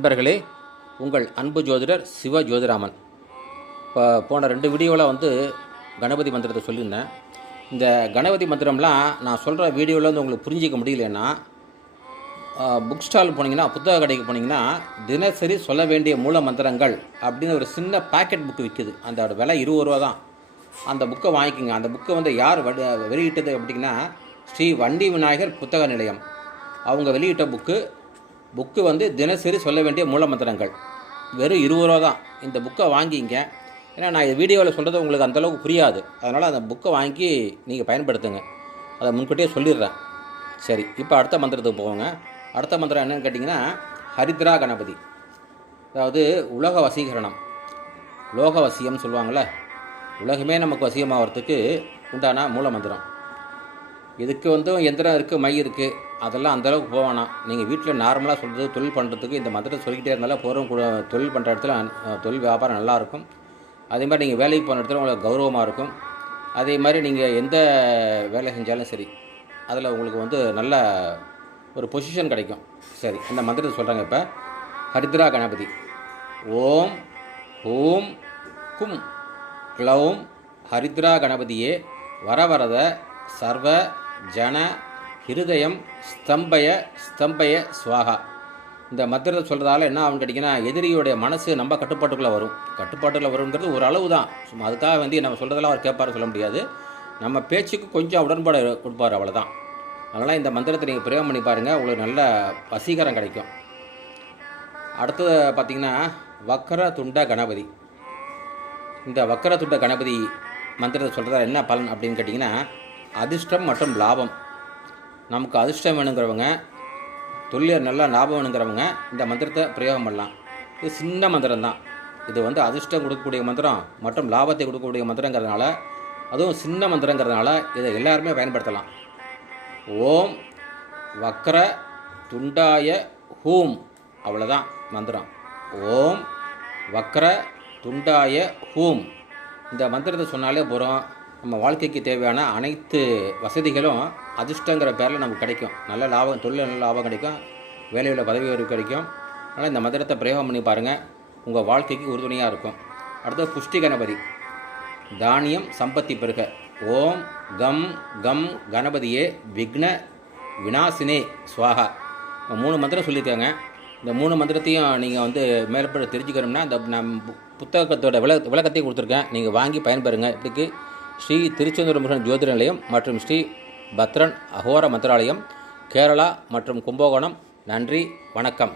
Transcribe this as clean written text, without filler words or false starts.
நண்பர்களே, உங்கள் அன்பு ஜோதிடர் சிவ ஜோதிராமன். இப்போ போன 2 வீடியோவில் கணபதி மந்திரத்தை சொல்லியிருந்தேன். இந்த கணபதி மந்திரம்லாம் நான் சொல்கிற வீடியோவில் உங்களுக்கு புரிஞ்சிக்க முடியலன்னா, புக் ஸ்டால் போனீங்கன்னா, புத்தக கடைக்கு போனீங்கன்னா, தினசரி சொல்ல வேண்டிய மூல மந்திரங்கள் அப்படின்னு ஒரு சின்ன பேக்கெட் புக்கு விற்குது. அந்த விலை 20 ரூபா தான். அந்த புக்கை வாங்கிக்கோங்க. அந்த புக்கை யார் வெளியிட்டது அப்படின்னா, ஸ்ரீ வண்டி விநாயகர் புத்தக நிலையம் அவங்க வெளியிட்ட புக்கு தினசரி சொல்ல வேண்டிய மூல மந்திரங்கள். வெறும் 20 ரூபா தான். இந்த புக்கை வாங்கிங்க. ஏன்னா நான் வீடியோவில் சொல்கிறது உங்களுக்கு அந்தளவுக்கு புரியாது. அதனால் அந்த புக்கை வாங்கி நீங்கள் பயன்படுத்துங்க. அதை முன்கூட்டியே சொல்லிடுறேன். சரி, இப்போ அடுத்த மந்திரத்துக்கு போவோங்க. அடுத்த மந்திரம் என்னென்னு கேட்டிங்கன்னா, ஹரித்ரா கணபதி. அதாவது உலக வசீகரணம், லோக வசியம் சொல்லுவாங்கள்ல, உலகமே நமக்கு வசியமாகிறதுக்கு உண்டான மூல மந்திரம். இதுக்கு எந்திரம் இருக்குது, மை இருக்குது, அதெல்லாம் அந்தளவுக்கு போவானா. நீங்கள் வீட்டில் நார்மலாக சொல்கிறது தொழில் பண்ணுறதுக்கு இந்த மந்திரத்தை சொல்லிக்கிட்டே இருந்தாலும் போகிறோம். தொழில் பண்ணுற இடத்துல தொழில் வியாபாரம் நல்லாயிருக்கும். அதே மாதிரி நீங்கள் வேலைக்கு போன இடத்துல உங்களுக்கு கௌரவமாக இருக்கும். அதே மாதிரி நீங்கள் எந்த வேலை செஞ்சாலும் சரி, அதில் உங்களுக்கு நல்ல ஒரு பொசிஷன் கிடைக்கும். சரி, இந்த மந்திரத்தை சொல்கிறாங்க. இப்போ ஹரித்ரா கணபதி. ஓம் ஹூம் கும் க்ளௌம் ஹரித்ரா கணபதியே வரவரத சர்வ ஜன ஹிருதயம் ஸ்தம்பய ஸ்வாகா. இந்த மந்திரத்தை சொல்கிறதால என்ன ஆகும்னு கேட்டிங்கன்னா, எதிரியுடைய மனசு நம்ம கட்டுப்பாட்டுக்குள்ளே வருங்கிறது ஒரு அளவு தான். சும்மா அதுக்காக நம்ம சொல்கிறதெல்லாம் அவர் கேட்பாரு சொல்ல முடியாது. நம்ம பேச்சுக்கு கொஞ்சம் உடன்பாடு கொடுப்பார், அவ்வளோதான். அதனால் இந்த மந்திரத்தை நீங்கள் பிரயோகம் பண்ணி பாருங்கள், உங்களுக்கு நல்ல வசீகரம் கிடைக்கும். அடுத்தது பார்த்திங்கன்னா, வக்கர துண்ட கணபதி. இந்த வக்கர துண்ட கணபதி மந்திரத்தை சொல்கிறதா என்ன பலன் அப்படின்னு கேட்டிங்கன்னா, அதிர்ஷ்டம் மற்றும் லாபம். நமக்கு அதிர்ஷ்டம் வேணுங்கிறவங்க, தொழில் நல்லா லாபம் வேணுங்கிறவங்க இந்த மந்திரத்தை பிரயோகம் பண்ணலாம். இது சின்ன மந்திரம் தான். இது அதிர்ஷ்டம் கொடுக்கக்கூடிய மந்திரம் மற்றும் லாபத்தை கொடுக்கக்கூடிய மந்திரங்கிறதுனால, அதுவும் சின்ன மந்திரங்கிறதுனால இதை எல்லாருமே பயன்படுத்தலாம். ஓம் வக்ர துண்டாய ஹூம், அவ்வளோதான் மந்திரம். ஓம் வக்ர துண்டாய ஹூம். இந்த மந்திரத்தை சொன்னாலே போகிறோம், நம்ம வாழ்க்கைக்கு தேவையான அனைத்து வசதிகளும் அதிர்ஷ்டங்கிற பேரில் நமக்கு கிடைக்கும். நல்ல லாபம், தொழில் நல்ல லாபம் கிடைக்கும், வேலையில் பதவி உயர்வு கிடைக்கும். அதனால் இந்த மந்திரத்தை பிரயோகம் பண்ணி பாருங்கள், உங்கள் வாழ்க்கைக்கு உறுதுணையாக இருக்கும். அடுத்தது புஷ்டி கணபதி. தானியம் சம்பத்தி பெருக. ஓம் கம் கம் கணபதியே விக்ன விநாசினே ஸ்வாகா. 3 மந்திரம் சொல்லியிருக்காங்க. இந்த 3 மந்திரத்தையும் நீங்கள் மேற்பட தெரிஞ்சுக்கணும்னா, இந்த நான் புத்தகத்தோட விளக்கத்தையும் கொடுத்துருக்கேன், நீங்கள் வாங்கி பயன்பெறுங்க. இதுக்கு ஸ்ரீ திருச்செந்தூர் முருகன் ஜோதிட நிலையம் மற்றும் ஸ்ரீ பத்ரன் அகோர மந்திராலயம், கேரளா மற்றும் கும்பகோணம். நன்றி, வணக்கம்.